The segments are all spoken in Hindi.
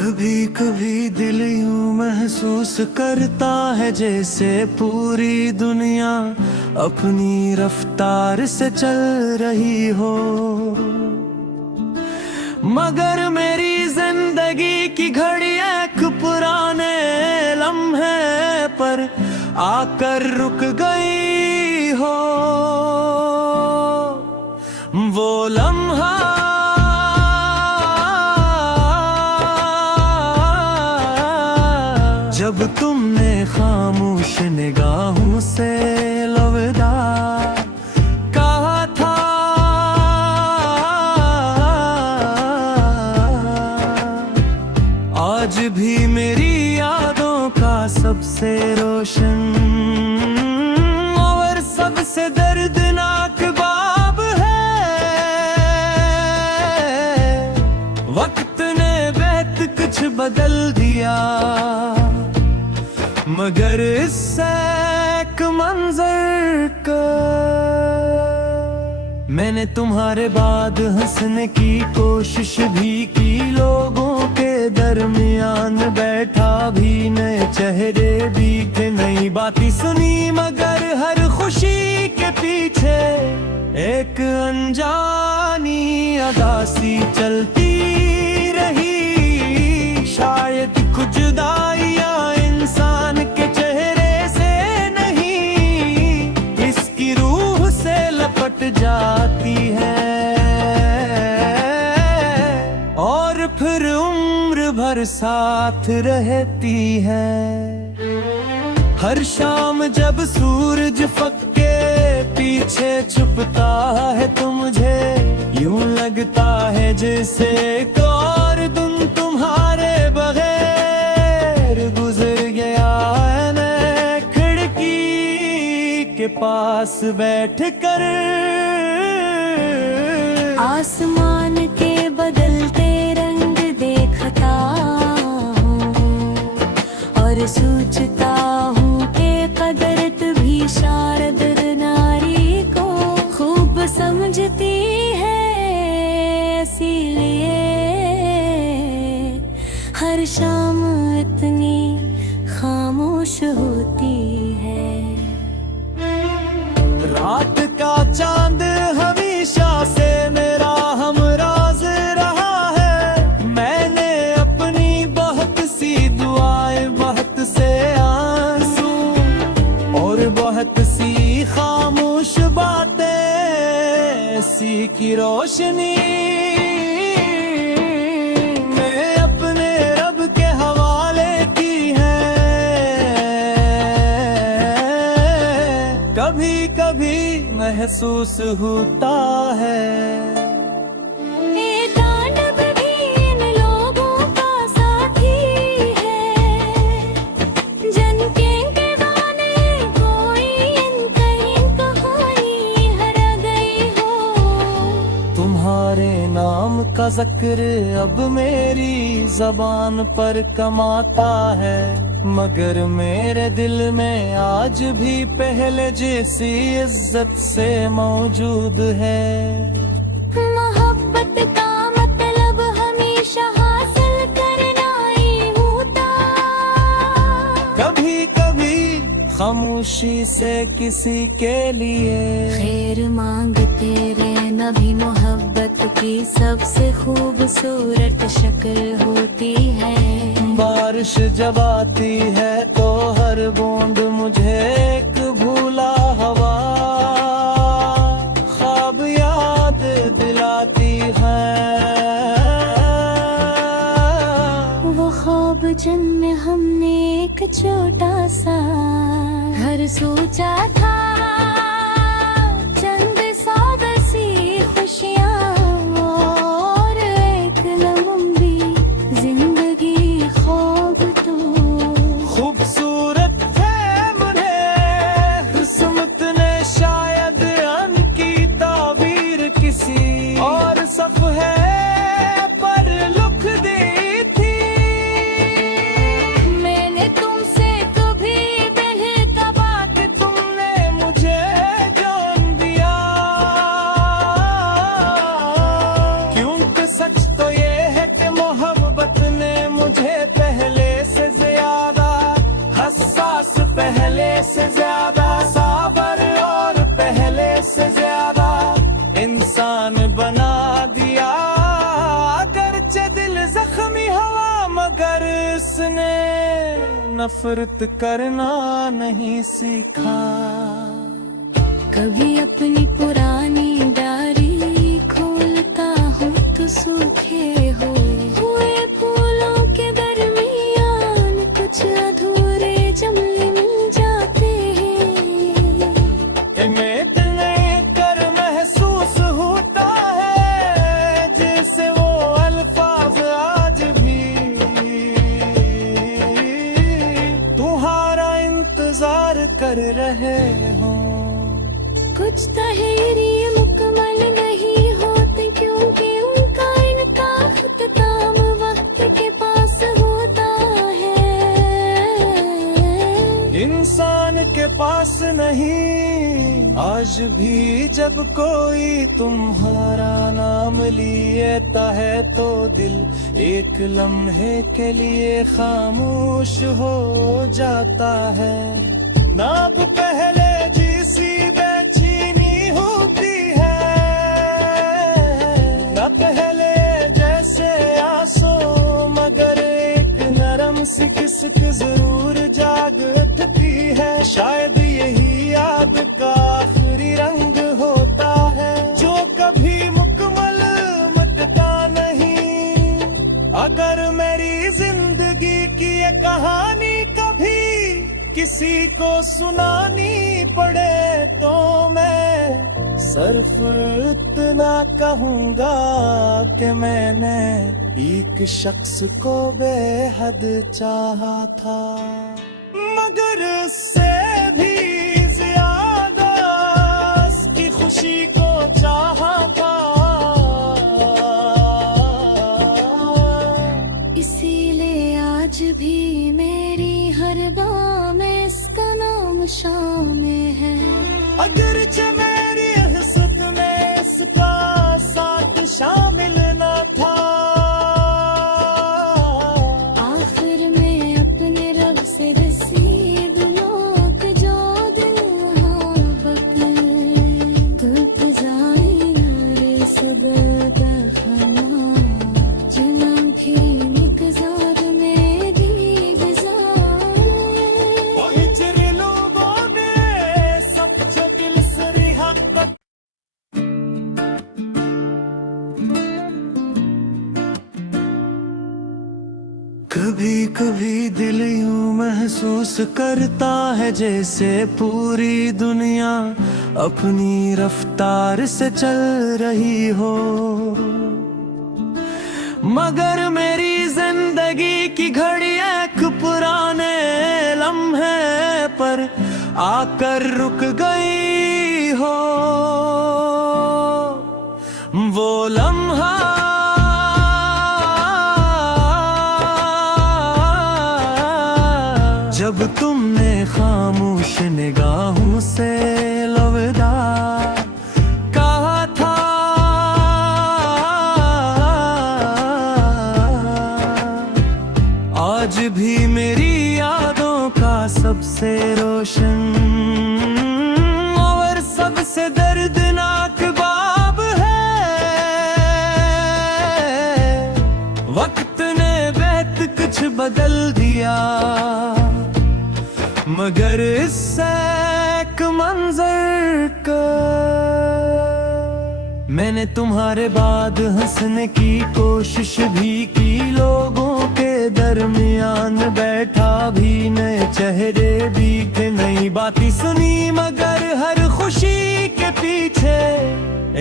कभी कभी दिल यूं महसूस करता है जैसे पूरी दुनिया अपनी रफ्तार से चल रही हो, मगर मेरी जिंदगी की घड़ी एक पुराने लम्हे पर आकर रुक गई हो। वो लम्हा जब तुमने खामोश निगाहों से अलविदा कहा था, आज भी मेरी यादों का सबसे रोशन और सबसे दर्दनाक बाब है। वक्त ने बेहद कुछ बदल दिया, मगर इससे एक मंजर का मैंने तुम्हारे बाद हंसने की कोशिश भी की, लोगों के दरमियान बैठा भी, नए चेहरे भी थे, नई बातें सुनी, मगर हर खुशी के पीछे एक अनजानी अदासी चलती रही। शायद कुछ जुदाइयां इंसान के चेहरे से नहीं, इसकी रूह से लपट जाती है और फिर उम्र भर साथ रहती है। हर शाम जब सूरज फक्के पीछे छुपता है तो मुझे यूं लगता है जैसे एक और दिन तुम्हारे बगैर गुजर गया है। मैं खिड़की के पास बैठकर आसमान के बदलते रंग देखता हूँ और सोचता हूँ कि कदरत भी शारद नारी को खूब समझती है, इसीलिए हर शाम इतनी खामोश होती है। रात का चांद हमेशा से मेरा हमराज रहा है। मैंने अपनी बहुत सी दुआएं, बहुत से आंसू और बहुत सी खामोश बातें, ऐसी की रोशनी मैं अपने रब के हवाले की है। कभी कभी महसूस होता है ये तांडव भी इन लोगों का साथी है, जिनके गाने कोई इनकी कहानी हर गई हो। तुम्हारे नाम का जिक्र अब मेरी जबान पर कम आता है, मगर मेरे दिल में आज भी पहले जैसी इज्जत से मौजूद है। मोहब्बत का मतलब हमेशा हासिल करना ही होता। कभी कभी खामोशी से किसी के लिए खैर मांगते रहना भी मोहब्बत की सबसे खूबसूरत शक्ल होती है। बारिश जब आती है तो हर बूंद मुझे एक भूला हवा ख्वाब याद दिलाती है। वो ख्वाब जिनमें हमने एक छोटा सा घर सोचा था, चंद सादसी खुशियाँ और एक लंबी जिंदगी ख्वाब तो खूबसूरत है मुझे किस्मत ने शायद अनकी ताबीर किसी और सफ़े पर लिख दी थी। मैंने तुमसे कभी बेहद बात तुमने मुझे नफरत करना नहीं सीखा। कभी अपनी पुरानी डायरी खोलता हूँ तो सूखे हुए फूलों के दरमियान कुछ अधूरे जमले मिल जाते हैं। इन्हें कर महसूस होता है जैसे वो अल्फाज आज भी तुम्हारा इंतजार कर रहे हो। कुछ तहरीर मुकम्मल नहीं होते क्योंकि उनका इनका अख्ताम वक्त के पास होता है। इंसान के पास नहीं आज भी जब कोई तुम्हारा नाम लेता है तो दिल एक लम्हे के लिए खामोश हो जाता है। नाब पहले जिसी बेचैनी होती है न पहले जैसे आंसू मगर एक नरम सी किस्क जरूर जाग उठती है। शायद यही याद का आखिरी रंग होता है जो कभी मुकम्मल मिटता नहीं। अगर मेरी जिंदगी की ये कहानी कभी किसी को सुनानी पड़े तो मैं सिर्फ इतना कहूँगा कि मैंने एक शख्स को बेहद चाहा था मगर उससे भी ज्यादा उसकी खुशी को चाहा था। इसीलिए आज भी मेरी हर बात में इसका नाम शामिल है। अगरचे मेरी हसद में इसका साथ शामिल न था। आखिर में अपने रब से रसीद मौत जो दिल मोहब्बत धुप जाए सब दफना जन्म भी निगजार में दी गुजार। हिजर लोगों ने सबसे दिल से रिहब्बत कभी कभी दिल यूं महसूस करता है जैसे पूरी दुनिया अपनी रफ्तार से चल रही हो मगर मेरी जिंदगी की घड़ी एक पुराने लम्हे पर आकर रुक गई हो। वो लम्हा जब तुमने खामोश निगाहों से अलविदा कहा था। आज भी मेरी यादों का सबसे रोशन और सबसे दर्दनाक बाब है। वक्त ने बेहद कुछ बदल दिया मगर इससे एक मंजर का मैंने तुम्हारे बाद हंसने की कोशिश भी की। लोगों के दरमियान बैठा भी नए चेहरे भी थे नई बातें सुनी मगर हर खुशी के पीछे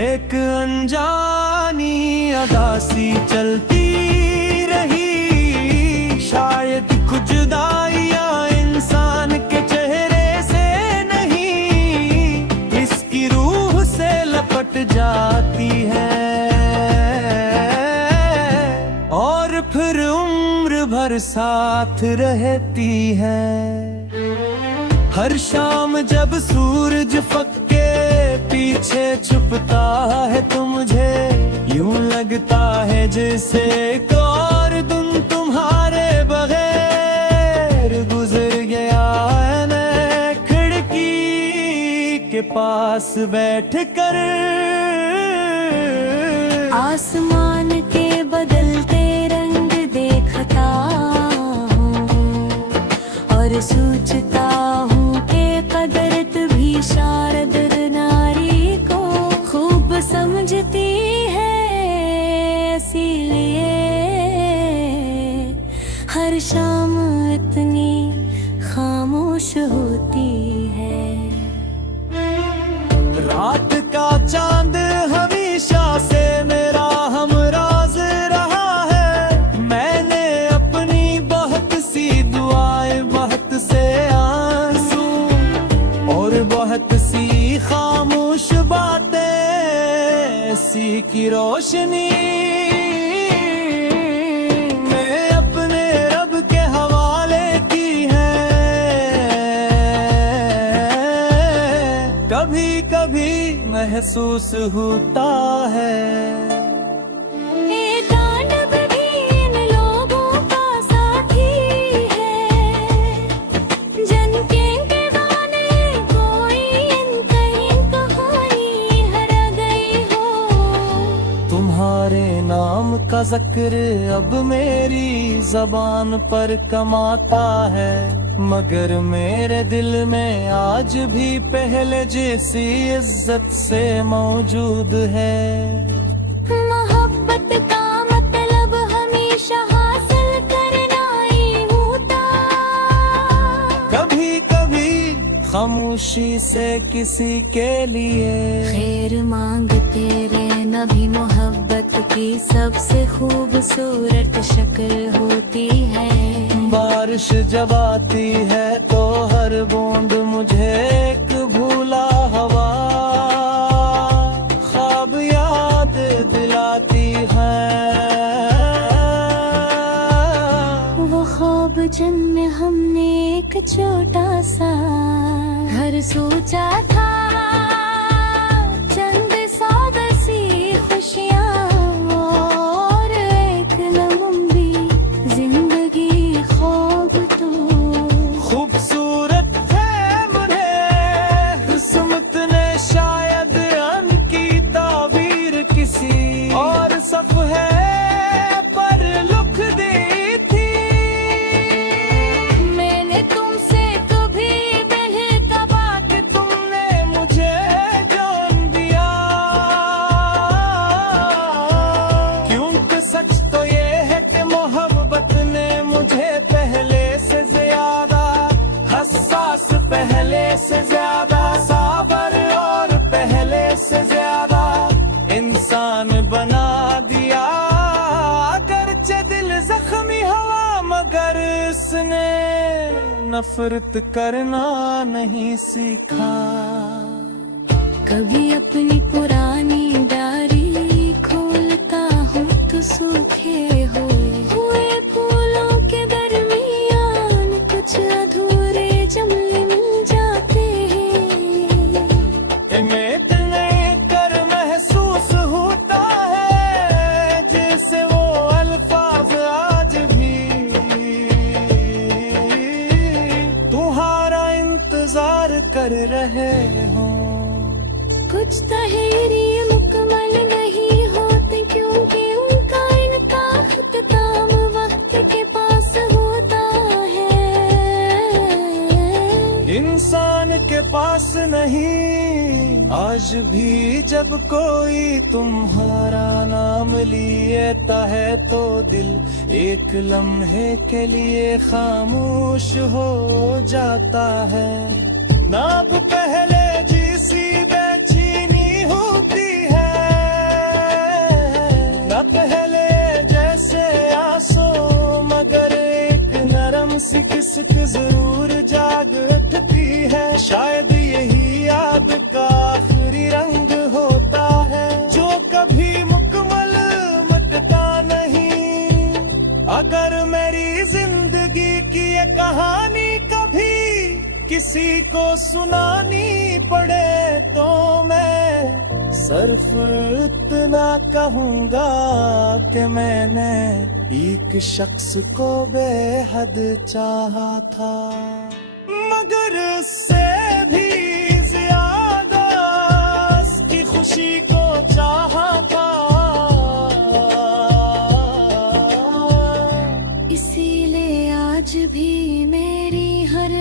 एक अनजानी अदासी चलती रही। शायद कुछ जुदाइयां इंसान के चेहरे से नहीं इसकी रूह से लपट जाती है और फिर उम्र भर साथ रहती है। हर शाम जब सूरज फक्के पीछे छुपता है तो मुझे यूं लगता है जैसे एक और दिन तुम्हारे बगैर गुजर गया है। मैं खिड़की के पास बैठकर आसमान के बदलते रंग देखता हूँ पर सोचता हूँ कि कदरत भी शारद नारी को खूब समझती है, इसीलिए हर शाम इतनी खामोश होती है। रात का चांद हमेशा से मेरा हमराज रहा है। मैंने अपनी बहुत सी दुआएं, बहुत से आंसू और बहुत सी खामोश बातें, ऐसी की रोशनी मैं अपने रब के हवाले की है। कभी कभी महसूस होता है ये तांडव भी इन लोगों का साथी है, जनके के गाने कोई इनकी कहानी हर गई हो। तुम्हारे नाम का जिक्र अब मेरी जबान पर कम आता है, मगर मेरे दिल में आज भी पहले जैसी इज्जत से मौजूद है। मोहब्बत का मतलब हमेशा हासिल करना ही होता। कभी कभी खामोशी से किसी के लिए खैर मांगते रहना भी मोहब्बत की सबसे खूबसूरत शक्ल होती है। बारिश जब आती है तो हर बूंद मुझे एक भूला हवा ख्वाब याद दिलाती है। वो ख्वाब जिनमें हमने एक छोटा सा घर सोचा था, चंद सादसी खुशियाँ और एक लंबी जिंदगी ख्वाब तो खूबसूरत है मुझे किस्मत ने शायद अनकी ताबीर किसी और सफ़े पर लिख दी थी। मैंने तुमसे कभी बेहतर बात तुमने मुझे जान दिया, क्योंकि सच तो ये है कि मोहब्बत ने मुझे पहले से ज्यादा हसास, पहले से ज्यादा साबर और पहले से ज्यादा इंसान बना दिया। अगरचे दिल जख्मी हुआ मगर इसने नफरत करना नहीं सीखा। कभी अपनी पुरानी डायरी खोलता हूँ तो सूखे हुए फूलों के दरमियान कुछ अधूरे जमले मिल जाते हैं। इन्हें इतने कर महसूस होता है जैसे वो अल्फाज आज भी तुम्हारा इंतजार कर रहे हो। कुछ तहरीर मुकम्मल नहीं होते क्योंकि उनका इनका इख्तिताम वक्त के पास होता है। इंसान के पास नहीं आज भी जब कोई तुम्हारा नाम लेता है तो दिल एक लम्हे के लिए खामोश हो जाता है। नाब पहले जिसी बेचैनी होती है, न पहले जैसे आंसू मगर एक नरम सी किस्क जरूर जाग उठती है। शायद यही याद का आखिरी रंग होता है जो कभी मुकम्मल मिटता नहीं। अगर मेरी जिंदगी की ये कहानी कभी किसी को सुनानी पड़े तो मैं सिर्फ इतना कहूँगा कि मैंने एक शख्स को बेहद चाहा था, मगर उससे भी ज्यादा उसकी खुशी को चाहा था। इसीलिए आज भी मेरी हर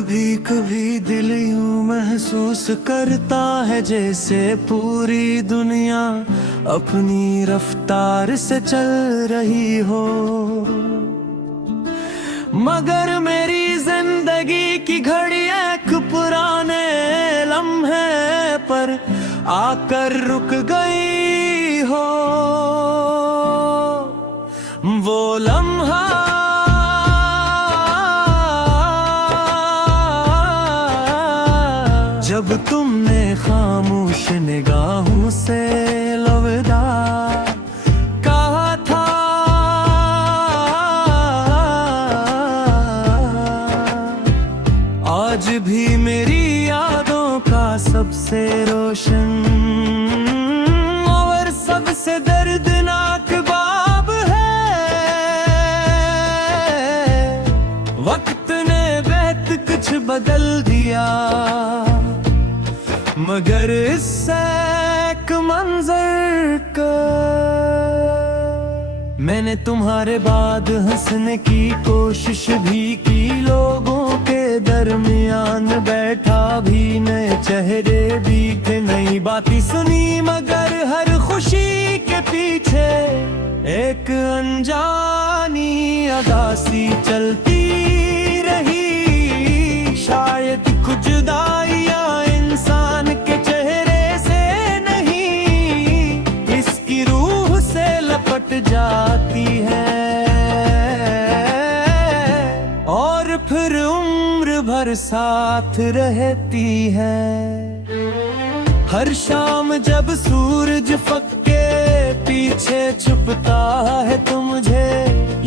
कभी कभी दिल यूं महसूस करता है जैसे पूरी दुनिया अपनी रफ्तार से चल रही हो, मगर मेरी जिंदगी की घड़ी एक पुराने लम्हे पर आकर रुक गई हो। वो लम्हा जब तुमने खामोश निगाहों से अलविदा कहा था, आज भी मेरी यादों का सबसे रोशन और सबसे दर्दनाक बाब है। वक्त ने बेहद कुछ बदल दिया, मगर इससे एक मंजर का मैंने तुम्हारे बाद हंसने की कोशिश भी की, लोगों के दरमियान बैठा भी, नए चेहरे भी थे, नई बातें सुनी, मगर हर खुशी के पीछे एक अनजानी अदासी चलती रही। शायद कुछ जुदाइयां इंसान के चेहरे से नहीं, इसकी रूह से लपट जाती है और फिर उम्र भर साथ रहती है। हर शाम जब सूरज फक्के पीछे छुपता है तो मुझे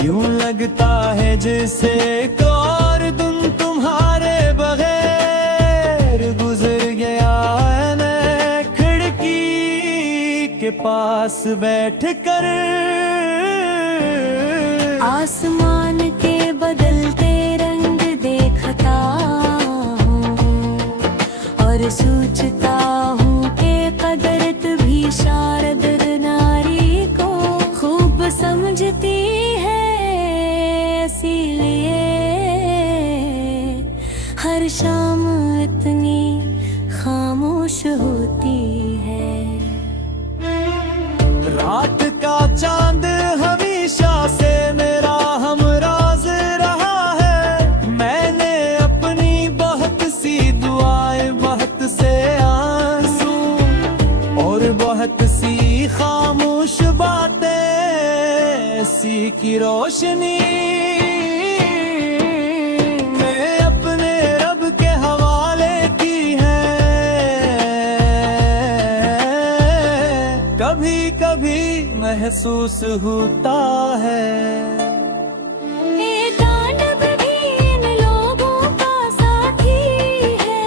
यूं लगता है जैसे एक और दिन तुम्हारे बगैर गुजर गया है। मैं खिड़की के पास बैठकर आसमान के बदलते रंग देखता हूँ और सोचता हूँ कि कदरत भी शारद नारी को खूब समझती है, इसीलिए हर शाम इतनी खामोश होती है। रात का चांद हमेशा से मेरा हमराज रहा है। मैंने अपनी बहुत सी दुआएं, बहुत से आंसू और बहुत सी खामोश बातें, ऐसी की रोशनी मैं अपने रब के हवाले की है। कभी कभी महसूस होता है ये तांडव भी इन लोगों का साथी है,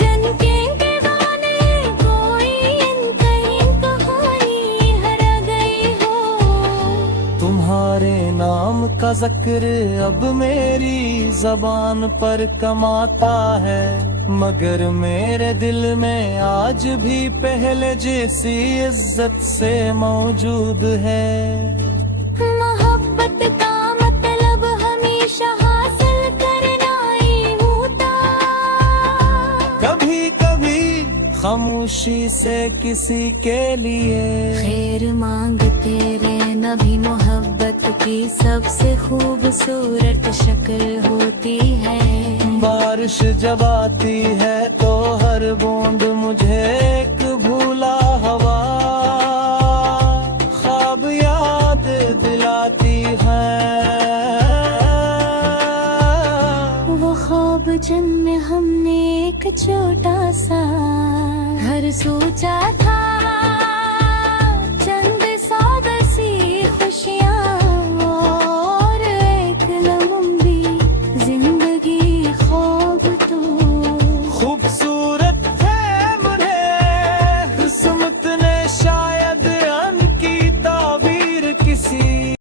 जिनके गाने कोई इनकी कहानी हर गई हो। तुम्हारे नाम का जिक्र अब मेरी जबान पर कम आता है, मगर मेरे दिल में आज भी पहले जैसी इज्जत से मौजूद है। मोहब्बत का मतलब हमेशा हासिल करना ही होता, कभी कभी खामोशी से किसी के लिए खैर मांगते रहना भी मोहब्बत की सबसे खूबसूरत शक्ल होती है। बारिश जब आती है तो हर बूंद मुझे एक भूला हवा ख्वाब याद दिलाती है। वो ख्वाब जिनमें हमने एक छोटा सा घर सोचा था,